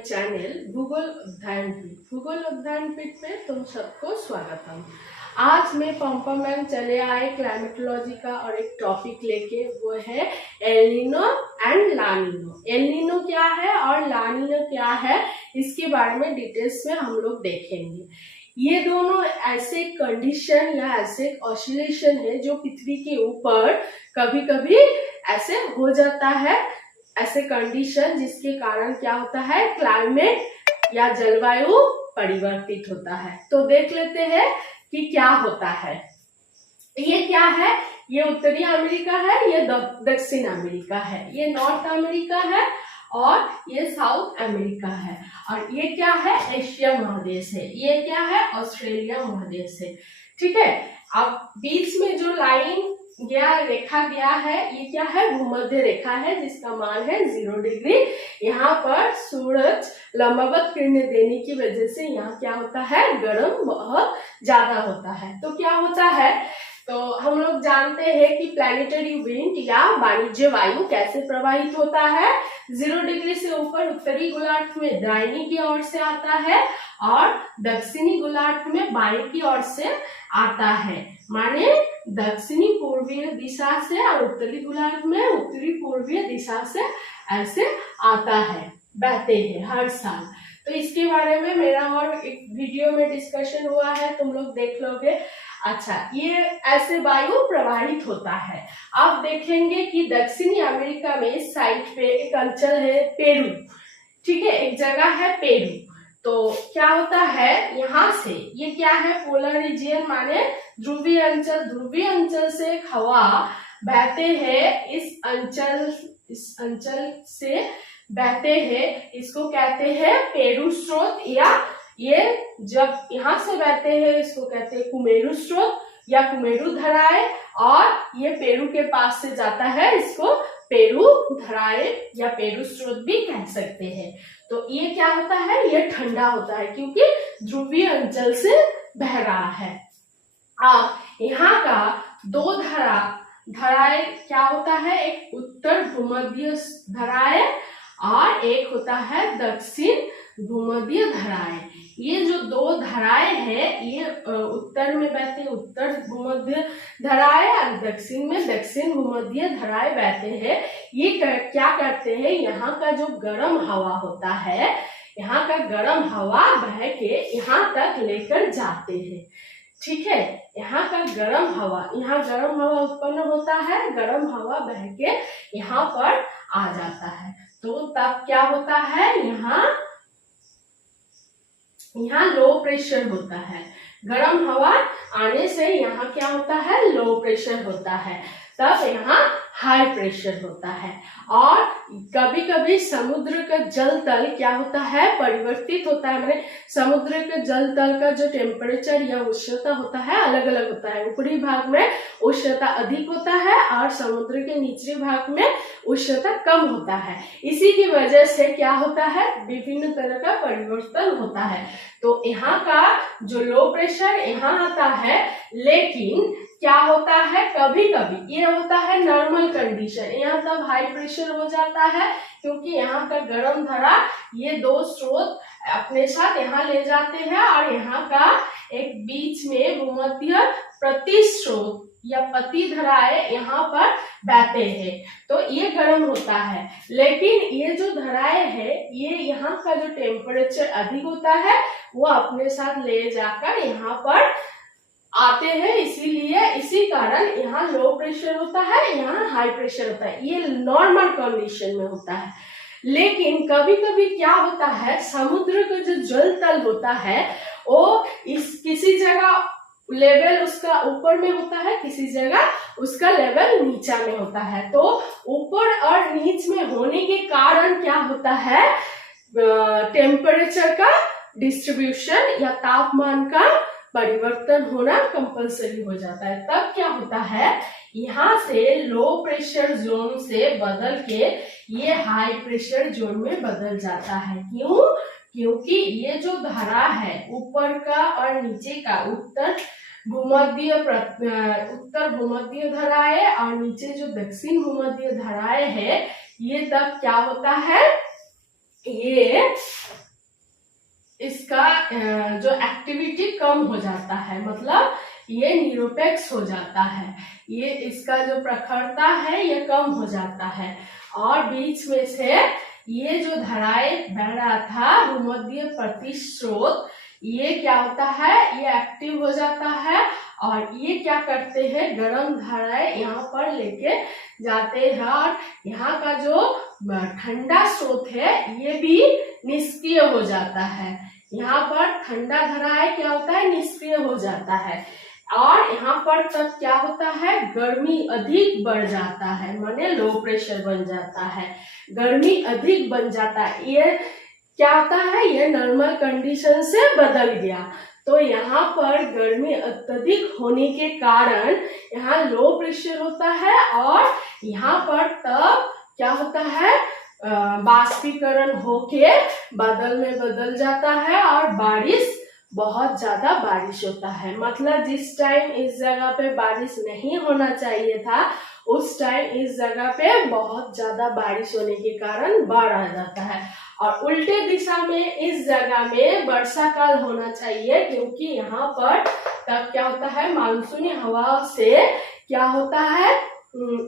Channel भूगोल अध्ययन पीठ। भूगोल अध्ययन पीठ में तुम सबको स्वागतम। आज मैं पम्पा मैम चले आए क्लाइमेटोलॉजी का और एक टॉपिक लेके, वो है El Nino and La Nino. El Nino क्या है और ला नीनो क्या है, इसके बारे में डिटेल्स में हम लोग देखेंगे। ये दोनों ऐसे कंडीशन या ऐसे ऑसिलेशन है जो पृथ्वी के ऊपर कभी कभी ऐसे हो जाता है, ऐसे कंडीशन जिसके कारण क्या होता है, क्लाइमेट या जलवायु परिवर्तित होता है। तो देख लेते हैं कि क्या होता है। ये क्या है, ये उत्तरी अमेरिका है, ये दक्षिण अमेरिका है, ये नॉर्थ अमेरिका है और ये साउथ अमेरिका है, और ये क्या है, एशिया महादेश है, ये क्या है, ऑस्ट्रेलिया महादेश है। ठीक है, अब बीच में जो लाइन रेखा गया है, ये क्या है, भूमध्य रेखा है, जिसका मान है 0 डिग्री। यहाँ पर सूरज लंबवत किरणें देने की वजह से यहाँ क्या होता है, गर्म बहुत ज्यादा होता है। तो क्या होता है, तो हम लोग जानते हैं कि प्लैनेटरी विंड या वाणिज्य वायु कैसे प्रवाहित होता है। 0 डिग्री से ऊपर उत्तरी गोलार्ध में दाहिनी की ओर से आता है और दक्षिणी गोलार्ध में बाएं की ओर से आता है, माने दक्षिणी पूर्वीय दिशा से, और उत्तरी गोलार्ध में उत्तरी पूर्वीय दिशा से ऐसे आता है, बहते हैं हर साल। तो इसके बारे में मेरा और एक वीडियो में डिस्कशन हुआ है, तुम लोग देख लोगे। अच्छा, ये ऐसे वायु प्रवाहित होता है। अब देखेंगे कि दक्षिणी अमेरिका में इस साइड पे एक अंचल है पेरू। ठीक है, एक जगह है पेरू। तो क्या होता है, यहाँ से ये क्या है, पोलर रीजियन माने ध्रुवीय अंचल। ध्रुवीय अंचल से हवा बहते हैं, इस अंचल से बहते हैं, इसको कहते हैं पेरू स्रोत, या ये जब यहाँ से बहते हैं इसको कहते हैं कुमेरू स्रोत या कुमेरू धराए, और ये पेरू के पास से जाता है, इसको पेरू धराए या पेरू स्रोत भी कह सकते हैं। तो ये क्या होता है, ये ठंडा होता है क्योंकि ध्रुवीय अंचल से बह रहा है। अब यहाँ का दो धराए क्या होता है, एक उत्तर भूमध्य धराए और एक होता है दक्षिण भूमध्य धराए। ये जो दो धराए हैं, ये उत्तर में बहते उत्तर भूमध्य धराए और दक्षिण में दक्षिण भूमध्य धराए बहते हैं। ये क्या करते हैं, यहाँ का जो गर्म हवा होता है, यहाँ का गर्म हवा बह के यहाँ तक लेकर जाते हैं। ठीक है, यहाँ का गर्म हवा, यहाँ गर्म हवा उत्पन्न होता है, गर्म हवा बह के यहाँ पर आ जाता है। तो तब क्या होता है, यहाँ लो प्रेशर होता है। गर्म हवा आने से यहाँ क्या होता है, लो प्रेशर होता है, तब यहाँ हाई प्रेशर होता है। और कभी कभी समुद्र का जल तल क्या होता है, परिवर्तित होता है, माने समुद्र के जल तल का जो टेम्परेचर या उष्णता होता है अलग अलग होता है। ऊपरी भाग में उष्णता अधिक होता है और समुद्र के निचले भाग में उष्णता कम होता है। इसी की वजह से क्या होता है, विभिन्न तरह का परिवर्तन होता है। तो यहाँ का जो लो प्रेशर यहाँ आता है, लेकिन क्या होता है, कभी कभी ये होता है नॉर्मल कंडीशन, यहाँ तब हाई प्रेशर हो जाता है क्योंकि यहाँ का गर्म धरा ये दो स्रोत अपने साथ यहाँ ले जाते हैं, और यहाँ का एक बीच में भूमध्य प्रतिस्रोत या पति धराए यहाँ पर बहते हैं। तो ये गर्म होता है, लेकिन ये जो धराए है, ये यहाँ का जो टेम्परेचर अधिक होता है वो अपने साथ ले जाकर यहाँ पर आते हैं, इसीलिए इसी कारण यहाँ लो प्रेशर होता है, यहाँ हाई प्रेशर होता है। ये नॉर्मल कंडीशन में होता है। लेकिन कभी कभी क्या होता है, समुद्र का जो जल तल होता है वो किसी जगह लेवल उसका ऊपर में होता है, किसी जगह उसका लेवल नीचा में होता है। तो ऊपर और नीच में होने के कारण क्या होता है, टेम्परेचर का डिस्ट्रीब्यूशन या तापमान का परिवर्तन होना कंपल्सरी हो जाता है। तब क्या होता है, यहाँ से लो प्रेशर जोन से बदल के ये हाई प्रेशर जोन में बदल जाता है। क्यों? क्योंकि ये जो धरा है ऊपर का और नीचे का, उत्तर भूमध्य धराए और नीचे जो दक्षिण भूमध्य धराए है, ये तब क्या होता है, ये इसका जो एक्टिविटी कम हो जाता है, मतलब ये निरपेक्ष हो जाता है, ये इसका जो प्रखरता है ये कम हो जाता है, और बीच में से ये जो धाराएं बह रहा था भूमध्य प्रतिस्रोत, ये क्या होता है, ये एक्टिव हो जाता है, और ये क्या करते हैं, गर्म धाराएं यहाँ पर लेके जाते हैं, और यहाँ का जो ठंडा स्रोत है ये भी निष्क्रिय हो जाता है। यहाँ पर ठंडा धाराएं क्या होता है, निष्क्रिय हो जाता है, और यहाँ पर तब क्या होता है, गर्मी अधिक बढ़ जाता है, माने लो प्रेशर बन जाता है, गर्मी अधिक बन जाता है। ये क्या होता है, ये नॉर्मल कंडीशन से बदल गया। तो यहाँ पर गर्मी अत्यधिक होने के कारण यहाँ लो प्रेशर होता है, और यहाँ पर तब क्या होता है, बाष्पीकरण होके बादल में बदल जाता है, और बारिश, बहुत ज्यादा बारिश होता है। मतलब जिस टाइम इस जगह पे बारिश नहीं होना चाहिए था, उस टाइम इस जगह पे बहुत ज्यादा बारिश होने के कारण बाढ़ आ जाता है, और उल्टे दिशा में इस जगह में वर्षा काल होना चाहिए, क्योंकि यहाँ पर तब क्या होता है, मानसूनी हवा से क्या होता है,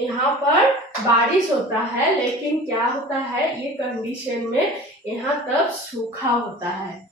यहाँ पर बारिश होता है, लेकिन क्या होता है, ये कंडीशन में यहाँ तब सूखा होता है,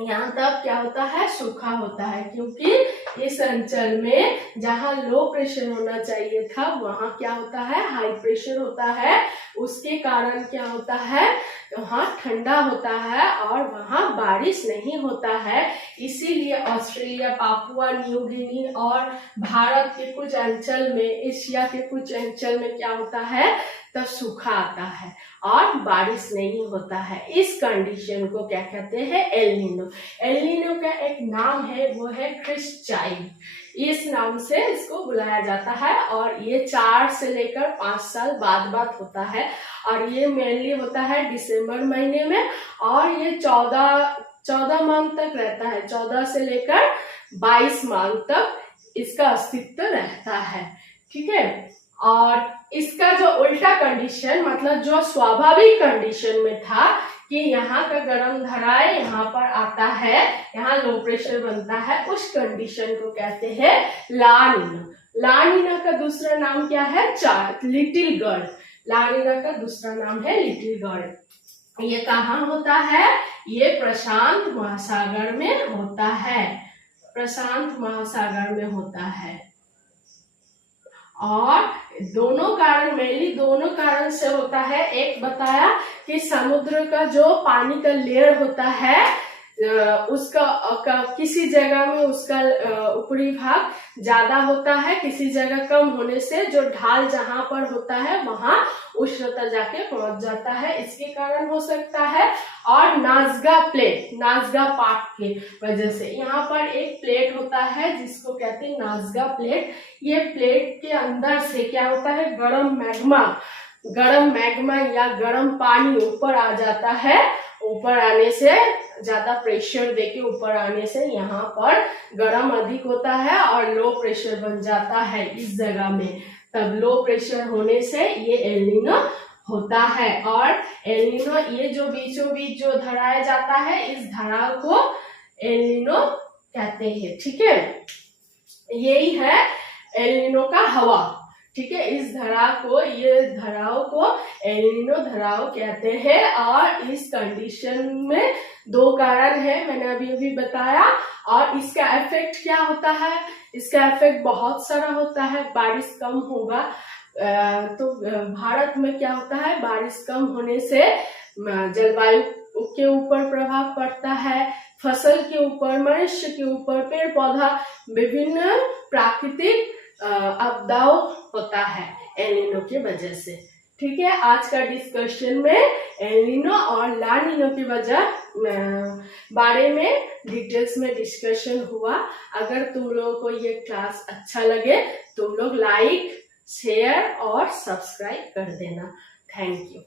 यहाँ तब क्या होता है, सूखा होता है, क्योंकि इस अंचल में जहाँ लो प्रेशर होना चाहिए था वहाँ क्या होता है, हाई प्रेशर होता है। उसके कारण क्या होता है, वहाँ ठंडा होता है और वहाँ बारिश नहीं होता है। इसीलिए ऑस्ट्रेलिया, पापुआ न्यू गिनी और भारत के कुछ अंचल में, एशिया के कुछ अंचल में क्या होता है, तब सूखा आता है और बारिश नहीं होता है। इस कंडीशन को क्या कहते हैं, एल नीनो। एल नीनो का एक नाम है, वो है क्रिस चाइल्ड, इस नाम से इसको बुलाया जाता है, और ये 4 से लेकर 5 साल बाद होता है, और ये मेनली होता है दिसंबर महीने में, और ये 14 मंथ तक रहता है, 14 से लेकर 22 मंथ तक इसका अस्तित्व रहता है। ठीक है, और इसका जो उल्टा कंडीशन, मतलब जो स्वाभाविक कंडीशन में था कि यहाँ का गर्म धाराएं यहाँ पर आता है, यहाँ लो प्रेशर बनता है, उस कंडीशन को कहते हैं ला नीना। ला नीना का दूसरा नाम क्या है, लिटिल गर्ल। ला नीना का दूसरा नाम है लिटिल गर्ल। ये कहाँ होता है, ये प्रशांत महासागर में होता है, प्रशांत महासागर में होता है। और दोनों कारण, मेनली दोनों कारण से होता है। एक बताया कि समुद्र का जो पानी का लेयर होता है, उसका किसी जगह में उसका ऊपरी भाग ज्यादा होता है, किसी जगह कम होने से जो ढाल जहां पर होता है वहां उष्णता जाके पहुंच जाता है, इसके कारण हो सकता है। और नाज़गा प्लेट, नाज़गा पार्ट के वजह से यहाँ पर एक प्लेट होता है जिसको कहते हैं नाज़गा प्लेट। ये प्लेट के अंदर से क्या होता है, गरम मैग्मा या गरम पानी ऊपर आ जाता है। ऊपर आने से, ज्यादा प्रेशर देके ऊपर आने से यहाँ पर गरम अधिक होता है और लो प्रेशर बन जाता है इस जगह में। तब लो प्रेशर होने से ये एल नीनो होता है। और एल नीनो, ये जो बीचों बीच जो धराया जाता है, इस धराव को एल नीनो कहते हैं। ठीक है, यही है एल नीनो का हवा। ठीक है, इस धराव को, ये धराव को एल नीनो धराव कहते हैं। और इस कंडीशन में 2 कारण है, मैंने अभी बताया। और इसका इफेक्ट क्या होता है, इसका इफेक्ट बहुत सारा होता है। बारिश कम होगा तो भारत में क्या होता है, बारिश कम होने से जलवायु के ऊपर प्रभाव पड़ता है, फसल के ऊपर, मनुष्य के ऊपर, पेड़ पौधा, विभिन्न प्राकृतिक आपदाओं होता है एल नीनो की वजह से। ठीक है, आज का डिस्कशन में एल नीनो और ला नीनो की वजह बारे में डिटेल्स में डिस्कशन हुआ। अगर तुम लोगों को ये क्लास अच्छा लगे, तुम लोग लाइक, शेयर और सब्सक्राइब कर देना। Thank you.